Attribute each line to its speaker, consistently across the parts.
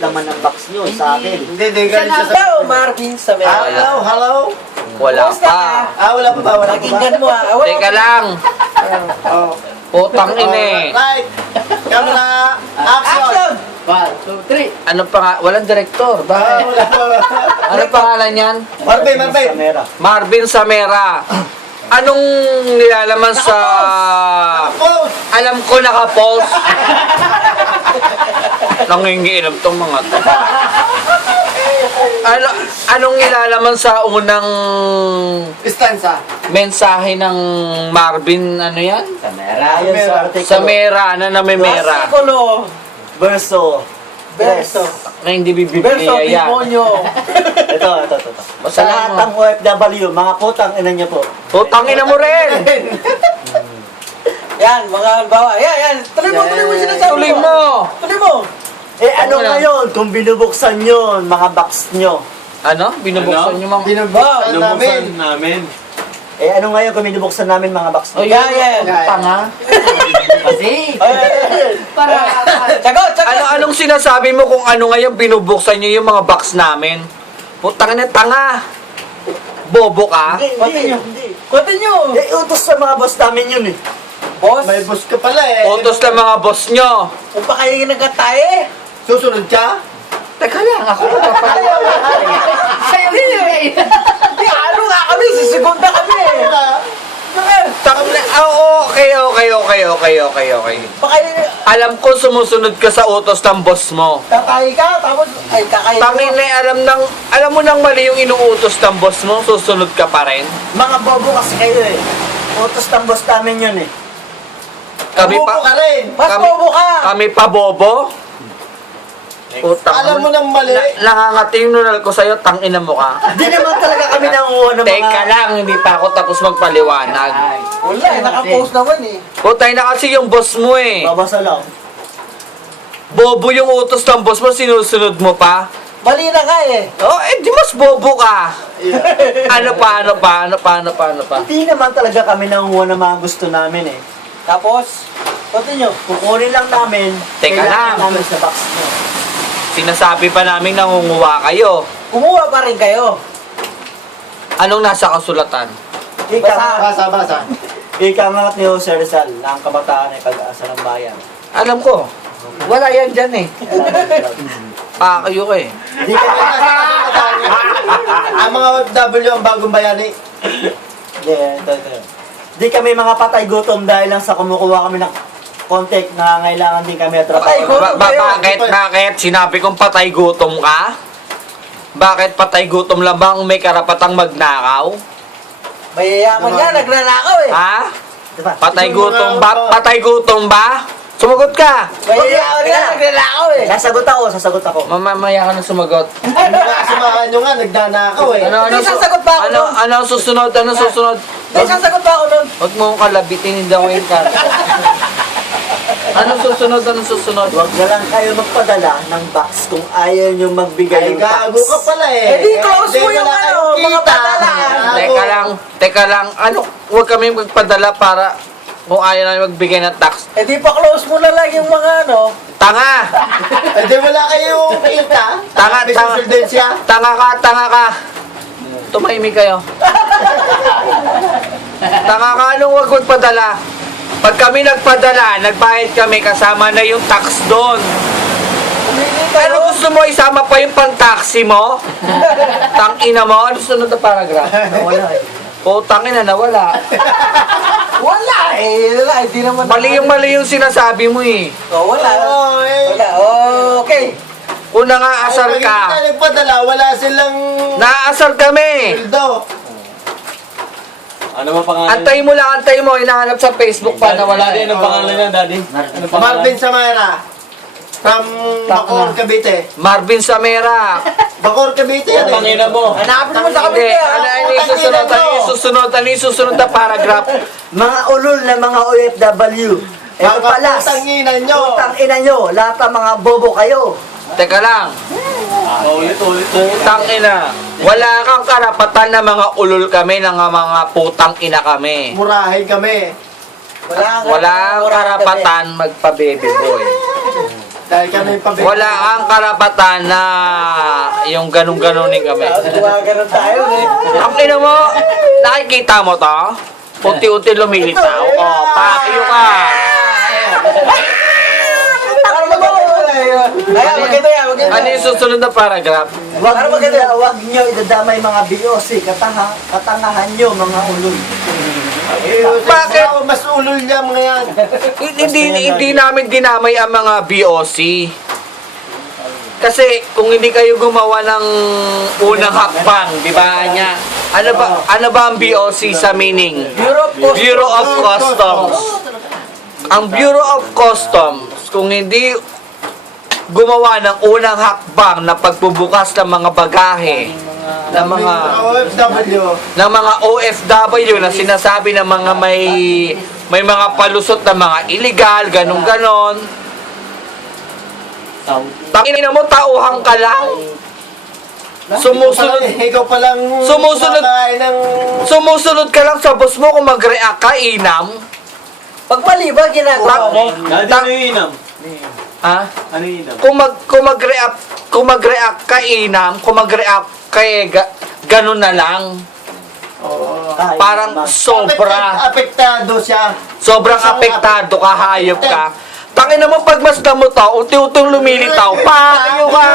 Speaker 1: naman ng box nyo sa akin.
Speaker 2: Hindi galit siya sa...
Speaker 3: Hello, Marvin sa
Speaker 2: Hello?
Speaker 4: Wala pa.
Speaker 2: Wala pa ba?
Speaker 3: Pakinggan mo
Speaker 4: Teka lang. Putang ina eh.
Speaker 2: Right. Camera. Action.
Speaker 3: 1, 2, 3.
Speaker 4: Ano pa nga? Walang direktor. Bakit?
Speaker 2: Wala pa.
Speaker 4: Ano pangalan yan?
Speaker 2: Marvin.
Speaker 1: Kamera.
Speaker 4: Marvin Samera. Anong nilalaman sa...
Speaker 2: Pause.
Speaker 4: Alam ko naka-pulse. Nangingiinom tong mga to. Anong nilalaman sa unang
Speaker 2: Stanza.
Speaker 4: mensahe ng Marvin, ano yan?
Speaker 1: Kamera. Ayon sa artikulo.
Speaker 4: Samera, na may mera.
Speaker 3: Versikulo.
Speaker 1: Verso.
Speaker 3: Verso.
Speaker 4: Na hindi
Speaker 3: Verso,
Speaker 4: bibigyan yan.
Speaker 3: demonyo.
Speaker 1: Ito.
Speaker 4: Basta
Speaker 1: Sa
Speaker 4: lang
Speaker 1: lahat
Speaker 4: mo.
Speaker 1: ng OFW, mga putang ina niyo po.
Speaker 4: Putang ina mo rin!
Speaker 3: Yan, mga halimbawa. Yan. Tuloy mo yung sinasabi
Speaker 4: Tuloy mo!
Speaker 3: Tuloy mo.
Speaker 1: Ano
Speaker 4: Ano
Speaker 1: ngayon kung binubuksan yun, mga box nyo?
Speaker 4: Ano? Binubuksan yung mga...
Speaker 2: Binubuksan namin.
Speaker 1: Ano ngayon kung binubuksan namin mga box nyo?
Speaker 4: Oh, yan. Tanga.
Speaker 1: Kasi,
Speaker 3: Sagot.
Speaker 4: Anong sinasabi mo kung ano ngayon binubuksan nyo yung mga box namin? Putang ina, tanga! Bobo ka?
Speaker 1: hindi.
Speaker 3: Continue.
Speaker 1: Utos sa mga boss namin yun eh.
Speaker 3: Boss,
Speaker 2: May boss ka pala eh.
Speaker 4: Utos ng mga boss nyo.
Speaker 3: kung pa kayo nagkataye.
Speaker 2: Susunod ka?
Speaker 4: Teka lang, ako magpapaliw.
Speaker 3: Di, ano nga kami, sisigunda kami.
Speaker 4: Okay.
Speaker 3: Pa kayo,
Speaker 4: Alam ko sumusunod ka sa utos ng boss mo.
Speaker 3: kataye ka, tapos, kakain
Speaker 4: Tangin na alam mo nang mali yung inuutos ng boss mo, susunod ka pa rin.
Speaker 1: Mga bobo kasi kayo eh. Utos ng boss namin yun eh.
Speaker 4: Kami
Speaker 2: Bobo ka
Speaker 4: pa,
Speaker 2: rin.
Speaker 3: Mas bobo ka.
Speaker 4: kami pa bobo. Putang
Speaker 2: Alam mo nang mali.
Speaker 4: Nangangati yung nunal ko sa'yo, tangina mo ka.
Speaker 1: Di naman talaga kami nanguha ng mga...
Speaker 4: Teka lang, hindi pa ako tapos magpaliwanag.
Speaker 3: Wala, nakapost naman eh.
Speaker 4: Putay na kasi yung boss mo eh.
Speaker 1: Babasa lang.
Speaker 4: Bobo yung utos ng boss mo, sinusunod mo pa.
Speaker 3: Mali na nga eh.
Speaker 4: Oh, di mas bobo ka. Ano pa?
Speaker 1: Hindi naman talaga kami nanguha ng mga gusto namin eh.
Speaker 3: Tapos, continue.
Speaker 1: Kukunin lang namin.
Speaker 4: Teka
Speaker 1: kailangan
Speaker 4: lang.
Speaker 1: namin sa box nyo.
Speaker 4: Sinasabi pa namin nangunguha kayo.
Speaker 3: Kumuha pa rin kayo.
Speaker 4: Anong nasa kasulatan?
Speaker 2: Basa.
Speaker 1: Ikangat ni Jose Rizal na ang kabataan ay pag-asa ng bayan.
Speaker 4: Alam ko. Wala yan dyan eh. Kayo ka eh.
Speaker 1: Di kami
Speaker 2: Ang mga OFW ang bagong bayani.
Speaker 1: ito. Di kami mga patay gutom dahil lang sa kumukuha kami ng contact na ngailangan din kami at
Speaker 3: Patay
Speaker 1: trabaho.
Speaker 3: gutom?
Speaker 4: Bakit? Sinabi kong patay gutom ka? Bakit patay gutom lang bang may karapatang magnakaw?
Speaker 3: Mayayaman yan, nagnanakaw eh.
Speaker 4: Ha?
Speaker 1: Diba?
Speaker 4: Patay gutom ba? Patay gutom ba? Sumagot ka!
Speaker 3: Mayayaman yan, nagnanakaw eh.
Speaker 1: Sasagot ako.
Speaker 4: Mamaya ka na sumagot.
Speaker 2: Ano nga, samahan nyo nga, nagdanakaw eh.
Speaker 3: May sasagot ba ako nun?
Speaker 4: Ano susunod?
Speaker 3: May sasagot ba ako nun?
Speaker 4: Huwag mo kong kalabitin, hindi ako yung ka. Anong susunod?
Speaker 1: Huwag na lang kayo magpadala ng box kung ayaw nyo magbigay
Speaker 2: Ay,
Speaker 1: ng
Speaker 2: gago
Speaker 1: box.
Speaker 2: ka pala eh.
Speaker 3: Eh, di close mo yung
Speaker 2: wala
Speaker 3: ano,
Speaker 2: kayong
Speaker 3: mga
Speaker 2: kita.
Speaker 3: padala.
Speaker 2: Gago.
Speaker 4: Teka lang. Ano? Huwag kami magpadala para kung ayaw namin magbigay ng tax.
Speaker 3: Eh di pa close mo na lang yung mga ano.
Speaker 4: Tanga!
Speaker 2: Eh, di wala kayong kita.
Speaker 4: Tanga,
Speaker 2: May
Speaker 4: tanga.
Speaker 2: susundensya.
Speaker 4: Tanga ka! Tumahimik kayo. Tanga ka, anong huwag magpadala? Pag kami nagpadala, nagbayad kami kasama na yung tax doon.
Speaker 3: Kumili
Speaker 4: Pero
Speaker 3: kayo.
Speaker 4: gusto mo isama pa yung pang-taxi mo? Tangina mo? Ano sunod na paragraph?
Speaker 1: Wala eh.
Speaker 4: O, tangina na wala.
Speaker 3: Wala eh. Wala, hindi naman.
Speaker 4: Mali yung sinasabi mo eh.
Speaker 3: Oh, wala.
Speaker 2: Oo, eh.
Speaker 3: Wala. Okay.
Speaker 4: Una nga, asar
Speaker 2: Ay, pag hindi
Speaker 4: ka.
Speaker 2: tayo nagpadala, wala silang...
Speaker 4: Naasar kami.
Speaker 2: Pildo.
Speaker 5: Ano ba pangalan?
Speaker 4: Antay mo. Hinahanap sa Facebook pa na wala
Speaker 5: Daddy,
Speaker 4: rin.
Speaker 5: anong pangalan niya, Daddy? Ano pangalan?
Speaker 2: Marvin Samara. From Bacor, Cavite.
Speaker 4: Marvin Samera.
Speaker 2: Bacor, Cavite yan
Speaker 5: Ang pangina mo.
Speaker 3: Hanapin mo sa
Speaker 4: Hindi,
Speaker 3: kapit
Speaker 4: ano yung susunod na paragraph?
Speaker 1: Mga ulol na mga OFW. Ito
Speaker 2: Mga
Speaker 1: palas.
Speaker 2: putanginan nyo.
Speaker 1: Putang ina nyo. Lahat ng mga bobo kayo.
Speaker 4: Teka lang.
Speaker 5: Ulit.
Speaker 4: Putang ina. Wala kang karapatan na mga ulol kami ng mga putang ina kami.
Speaker 2: Murahin kami.
Speaker 4: Walang karapatan magpa-baby boy.
Speaker 2: Dahil kami pabigyan.
Speaker 4: Wala kang karapatan na yung ganun-ganunin kami.
Speaker 3: Gumagano'n tayo eh.
Speaker 4: Ang ina mo, nakikita mo to? Unti-unti lumilitaw. Oh, pakyo ka.
Speaker 3: Ayan, maganda yan, maganda.
Speaker 4: Ano yung susunod na paragraph?
Speaker 1: Wag nyo idadamay mga BOC, katangahan nyo mga ulol.
Speaker 4: Bakit?
Speaker 2: Mas ulol niya mga yan.
Speaker 4: Hindi namin dinamay ang mga BOC. Kasi kung hindi kayo gumawa ng unang hakbang, di ba niya? Ano ba ang BOC sa meaning? Bureau of Customs. Ang Bureau of Customs, kung hindi gumawa ng unang hakbang na pagbubukas ng mga bagahe, ng mga
Speaker 2: OFW.
Speaker 4: ng mga OFW na sinasabi ng mga may mga palusot na mga illegal, ganun-ganon. Tangina mo, tauhang ka lang. Sumusunod,
Speaker 2: Ikaw palang
Speaker 4: Sumusunod.
Speaker 2: kumakain ng...
Speaker 4: sumusunod ka lang sa boss mo kung mag-react ka, inam.
Speaker 3: Pag mali ba ginagawa mo?
Speaker 5: Daddy, ano yung inam?
Speaker 4: Ha?
Speaker 5: Ano yung inam?
Speaker 4: Kung mag-react ka, inam, kung mag-react ka, ganun na lang. Parang sobra.
Speaker 2: Apektado siya.
Speaker 4: Sobrang apektado ka, hayop ka. Tangina mo, pag masdan mo to, unti-unting lumilitaw, payo ka!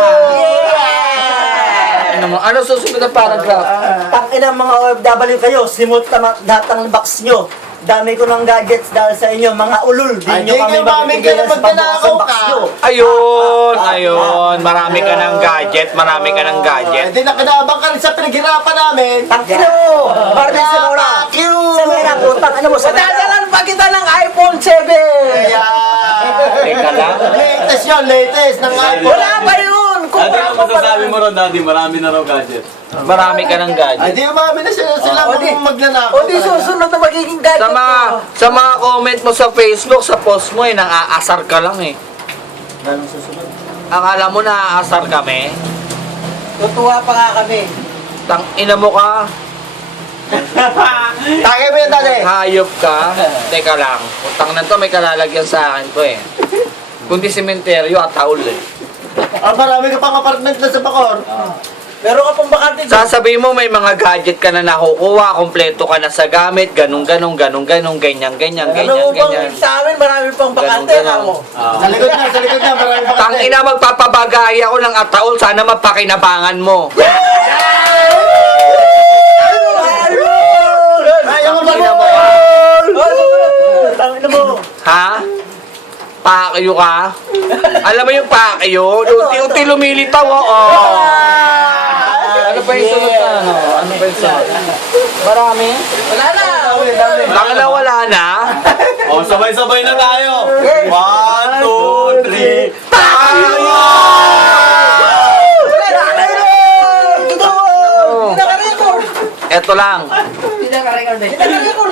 Speaker 4: Ano susunod na paragraph?
Speaker 1: Tangina mga OFW kayo, simot lahat ng box nyo. Dami ko ng gadgets dahil sa inyo, mga ulul. Di
Speaker 2: Ay,
Speaker 1: nyo kami
Speaker 2: di nga, mami,
Speaker 1: mabibigyan
Speaker 2: kaya
Speaker 1: sa pagbukas
Speaker 2: magnanakaw
Speaker 1: ng box
Speaker 2: ka.
Speaker 1: nyo.
Speaker 4: Ayun, marami ka ng gadget, marami ka ng gadget.
Speaker 2: Hindi nakinabang ka rin sa pinaghirapan namin.
Speaker 1: Tangina mo! Barbie sa mura!
Speaker 2: Fuck you!
Speaker 1: Sa mera po, tangina mo sa mera!
Speaker 3: Madadalan pa kita ng iPhone 7!
Speaker 2: Kaya...
Speaker 4: Teka lang.
Speaker 2: Latest yun, latest ng iPhone.
Speaker 3: Wala pa yun! Kung
Speaker 5: Daddy,
Speaker 3: wala
Speaker 5: ano
Speaker 3: pa pa
Speaker 5: masasabi mo ron, Daddy? Marami na raw gadget.
Speaker 4: Marami ka ng
Speaker 2: Ay,
Speaker 4: gadget.
Speaker 2: di umami na sila
Speaker 3: O, di-
Speaker 2: magnanakaw.
Speaker 3: O di susunod na magiging gadget
Speaker 4: Sa mga comment mo sa Facebook, sa post mo, nang-aasar ka lang eh.
Speaker 1: Ganun susunod.
Speaker 4: Akala mo naaasar kami?
Speaker 3: Tutuwa pa nga kami.
Speaker 4: Tang ina mo ka,
Speaker 2: Tagay mo yun, dali.
Speaker 4: hayop ka. Teka lang, utang na to, may kalalagyan sa akin to eh. Kundi sementeryo at taul eh.
Speaker 2: Marami ka pang apartment na sa Bacor.
Speaker 3: Meron ka pang bakante dyan.
Speaker 4: Sasabihin mo may mga gadget ka na nakukuha, kompleto ka na sa gamit, ganun, ganyan, ganyan,
Speaker 3: Ano bang
Speaker 4: ganyan.
Speaker 3: sa amin, marami pang bakante
Speaker 4: Ganun.
Speaker 3: mo.
Speaker 2: Sa likod na, marami pa
Speaker 4: Tang ina, magpapabagay ako ng ataol, sana mapakinabangan mo.
Speaker 2: Ayaw mo
Speaker 4: Ina mo
Speaker 2: ba?
Speaker 4: ka.
Speaker 1: Tangina mo!
Speaker 4: Ha? Pakyo ka? Alam mo yung pakyo? Unti-unti lumilitaw, oo. Ano pa yung sunod na ano? Ano pa yung sunod? Marami?
Speaker 3: Wala na!
Speaker 4: Baka na wala na?
Speaker 5: Oh, sabay-sabay na tayo. 1, 2, 3.
Speaker 4: Tayo!
Speaker 3: Hindi naka-record!
Speaker 4: Eto lang.
Speaker 3: Hindi naka-record!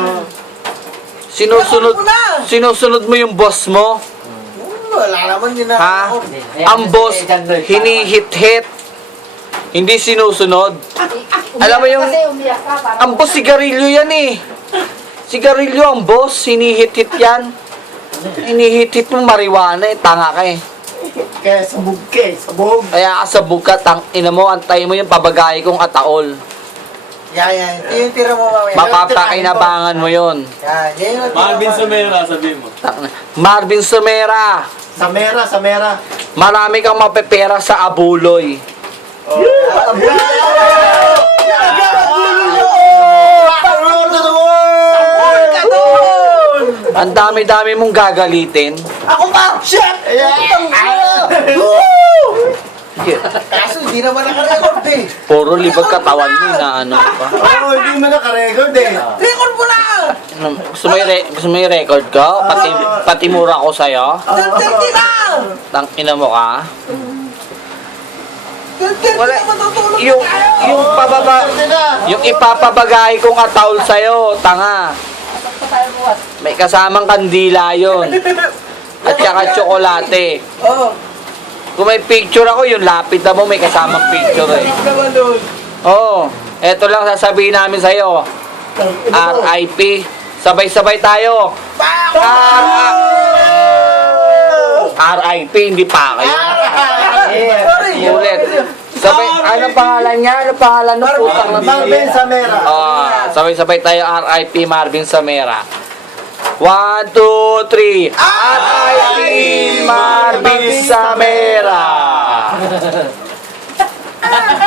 Speaker 4: Sinusunod mo yung boss mo?
Speaker 3: Wala naman yun
Speaker 4: Ha?
Speaker 3: na-record.
Speaker 4: Ang boss, hinihit-hit. Hindi sinusunod. Alam mo yung... Ang boss, sigarilyo yan eh. Sigarilyo ang boss, hinihit-hit yan. Hinihit-hit mo marijuana eh, tanga ka eh.
Speaker 2: Kaya sabog ka eh, sabog.
Speaker 4: Kaya ka sa buka, ina mo, antay mo yung pabagay kong ataol.
Speaker 3: Yan. Ito yung tira mo mamaya.
Speaker 4: Mapapakinabangan mo yun.
Speaker 3: Yan yung tira
Speaker 5: Marvin
Speaker 3: mo.
Speaker 5: Sumera, sabihin mo.
Speaker 4: Marvin Sumera,
Speaker 2: Sa mera.
Speaker 4: marami kang mapepera sa abuloy. Ang dami-dami mong gagalitin.
Speaker 3: Ako pa! Shit! Kaso hindi naman naka-record eh.
Speaker 4: Puro libag katawan mo, inaano pa.
Speaker 2: Oo, hindi mo naka-record eh.
Speaker 3: Record mo na!
Speaker 4: Gusto mo yung record ko? Pati mura ko sa'yo?
Speaker 3: 10:30 na!
Speaker 4: Tang ina mo ka?
Speaker 3: 10:30
Speaker 4: Wala.
Speaker 3: na matutulog
Speaker 4: Yung,
Speaker 3: na tayo!
Speaker 4: yung pababa,
Speaker 2: Pwede na.
Speaker 4: yung ipapabagay kong ataol sa'yo, tanga. May kasamang kandila yon. At saka tsokolate.
Speaker 3: Oo.
Speaker 4: Kung may picture ako, yung lapit na mo, may kasamang picture eh.
Speaker 3: Naman doon.
Speaker 4: Oo. Eto lang sasabihin namin sa'yo. RIP. Sabay-sabay tayo. RIP, hindi pa kayo.
Speaker 3: Sorry.
Speaker 4: Ulit. Sabay, ano pangalan niya? Ano pangalan ng putang na
Speaker 2: Marvin Samera.
Speaker 4: sabay-sabay tayo RIP Marvin Samera. 1, 2, 3. RIP Marvin Samera.